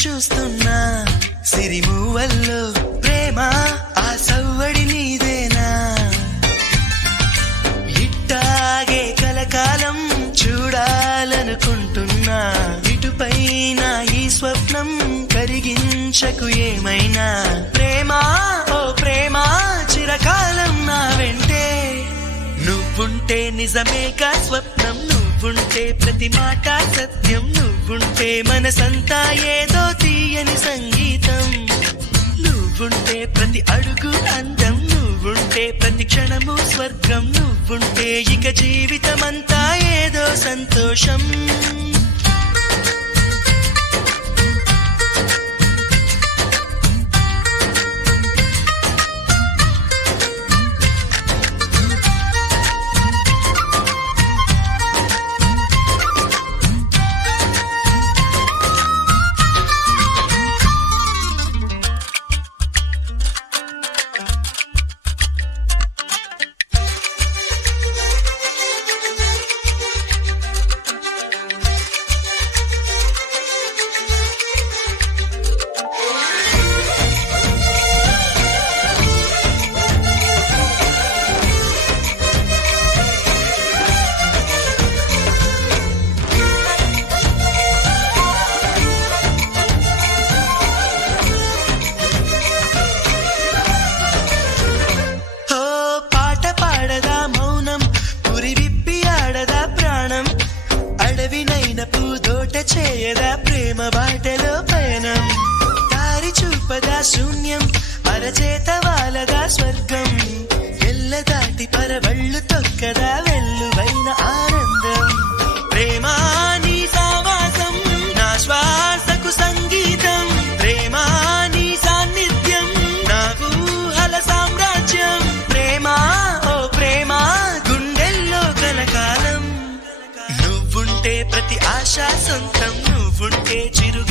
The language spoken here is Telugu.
చూస్తున్నా సిరిమూవల్లో ప్రేమ ఆ సవ్వడి నీదేనా ఇట్టాగే కలకాలం చూడాలనుకుంటున్నా ఇటుపైన ఈ స్వప్నం కరిగించకు ఏమైనా ప్రేమ ఓ ప్రేమ చిరకాలం నా వెంటే నువ్వుంటే నిజమేగా స్వప్నం నువ్వుంటే ప్రతి మాట సత్యం నువ్వుంటే మనసంతా ఏదో తీయని సంగీతం నువ్వుంటే ప్రతి అడుగు అందం నువ్వుంటే ప్రతి క్షణము స్వర్గం నువ్వుంటే ఇక జీవితమంతా ఏదో సంతోషం చేయదా ప్రేమ బాటలో పయనం దారి చూపదా శూన్యం అరచేత వాలదా స్వర్గం ఎల్ల దాటి పరవళ్ళు తొక్కదా వెల్లువైన ఆనందం ప్రేమ నీ సావాసం నా శ్వాసకు సంగీతం ప్రేమ నీ సాన్నిధ్యం నా ఊహల సామ్రాజ్యం ప్రేమ ఓ ప్రేమ గుండెల్లో కలకాలం నువ్వుంటే ప్రతి ఆశ సొంతం నువ్వుంటే చిరు